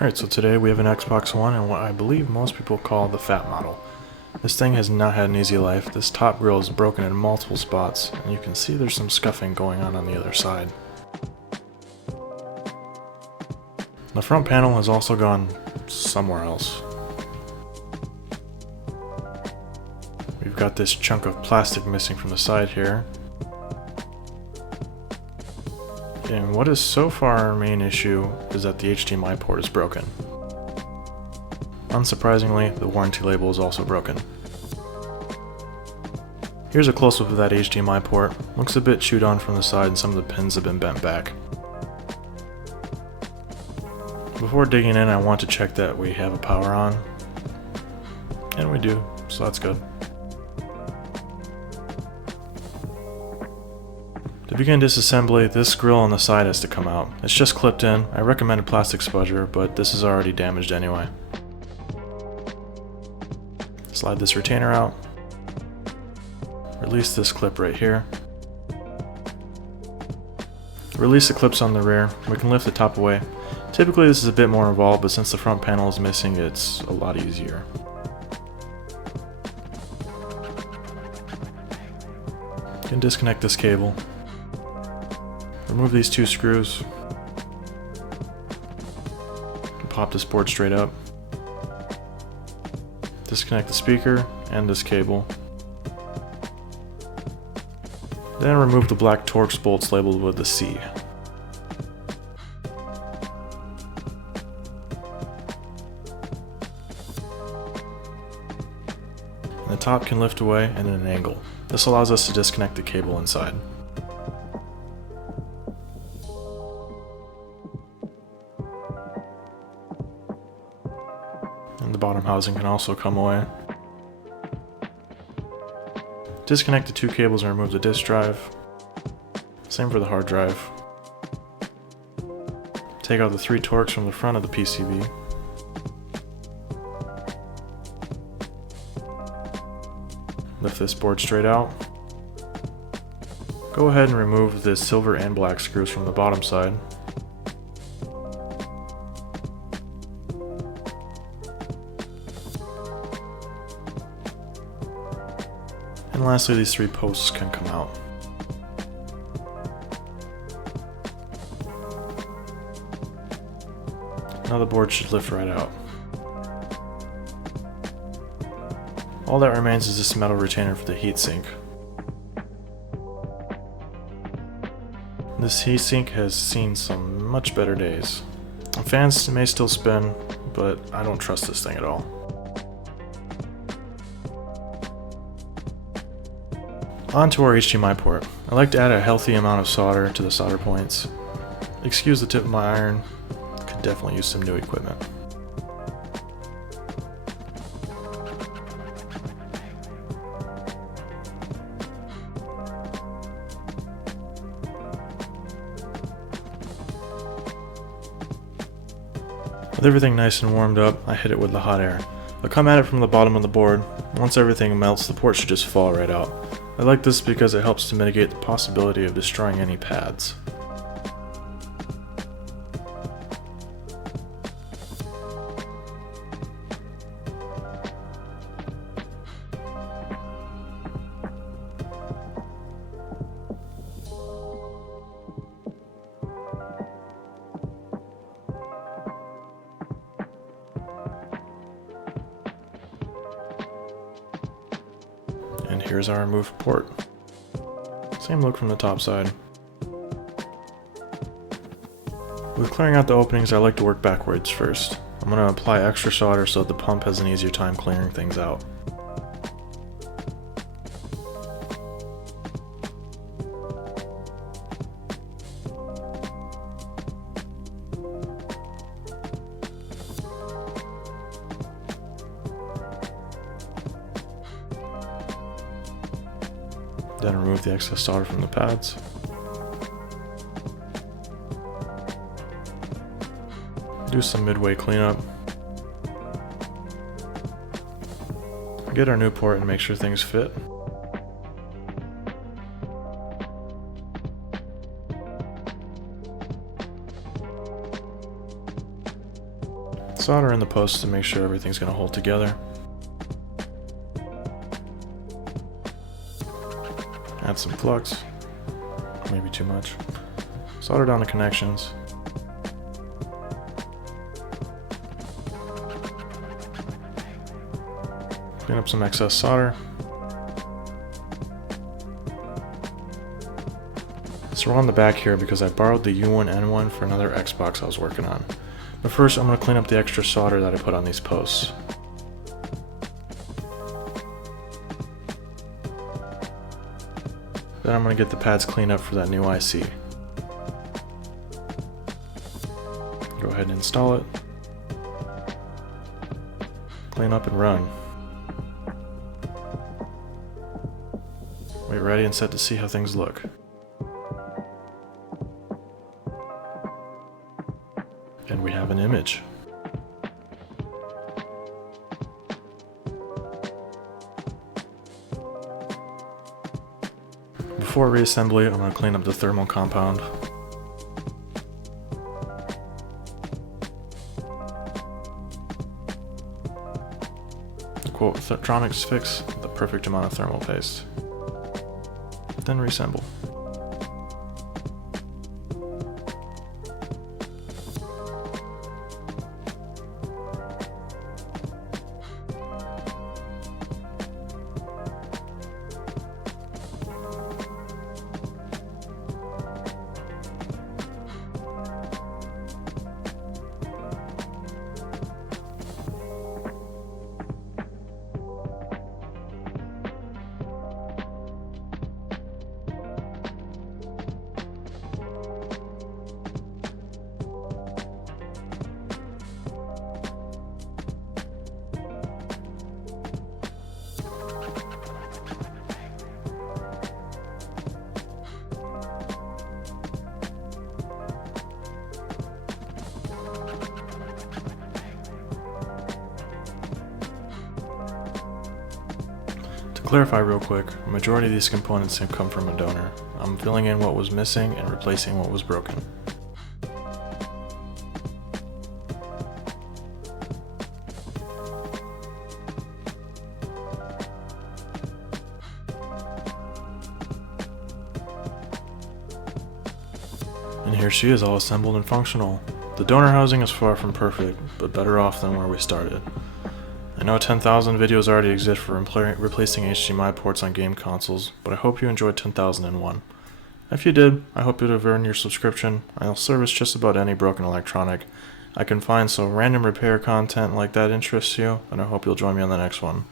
Alright, so today we have an Xbox One and what I believe most people call the fat model. This thing has not had an easy life. This top grille is broken in multiple spots, and you can see there's some scuffing going on the other side. The front panel has also gone somewhere else. We've got this chunk of plastic missing from the side here. And what is so far our main issue is that the HDMI port is broken. Unsurprisingly, the warranty label is also broken. Here's a close-up of that HDMI port. Looks a bit chewed on from the side and some of the pins have been bent back. Before digging in, I want to check that we have a power on. And we do, so that's good. To begin disassembly, this grill on the side has to come out. It's just clipped in. I recommend a plastic spudger, but this is already damaged anyway. Slide this retainer out. Release this clip right here. Release the clips on the rear. We can lift the top away. Typically this is a bit more involved, but since the front panel is missing, it's a lot easier. You can disconnect this cable. Remove these two screws. Pop this board straight up. Disconnect the speaker and this cable. Then remove the black Torx bolts labeled with a C. The top can lift away and at an angle. This allows us to disconnect the cable inside. And the bottom housing can also come away. Disconnect the two cables and remove the disk drive. Same for the hard drive. Take out the three Torx from the front of the PCB. Lift this board straight out. Go ahead and remove the silver and black screws from the bottom side. And lastly, these three posts can come out. Now the board should lift right out. All that remains is this metal retainer for the heatsink. This heatsink has seen some much better days. Fans may still spin, but I don't trust this thing at all. On to our HDMI port. I like to add a healthy amount of solder to the solder points. Excuse the tip of my iron, could definitely use some new equipment. With everything nice and warmed up, I hit it with the hot air. I'll come at it from the bottom of the board. Once everything melts, the port should just fall right out. I like this because it helps to mitigate the possibility of destroying any pads. And here's our removed port. Same look from the top side. With clearing out the openings, I like to work backwards first. I'm going to apply extra solder so that the pump has an easier time clearing things out. Then remove the excess solder from the pads. Do some midway cleanup. Get our new port and make sure things fit. Solder in the posts to make sure everything's going to hold together. Add some flux, maybe too much. Solder down the connections. Clean up some excess solder. So we're on the back here because I borrowed the U1N1 for another Xbox I was working on. But first I'm going to clean up the extra solder that I put on these posts. Then I'm going to get the pads cleaned up for that new IC. Go ahead and install it. Clean up and run. Wait, ready and set to see how things look. And we have an image. Before reassembly, I'm going to clean up the thermal compound. The quote, "Thertronics fix the perfect amount of thermal paste." Then reassemble. To clarify real quick, a majority of these components have come from a donor. I'm filling in what was missing and replacing what was broken. And here she is, all assembled and functional. The donor housing is far from perfect, but better off than where we started. I know 10,000 videos already exist for replacing HDMI ports on game consoles, but I hope you enjoyed 10,001. If you did, I hope you'd have earned your subscription. I'll service just about any broken electronic I can find, so random repair content like that interests you, and I hope you'll join me on the next one.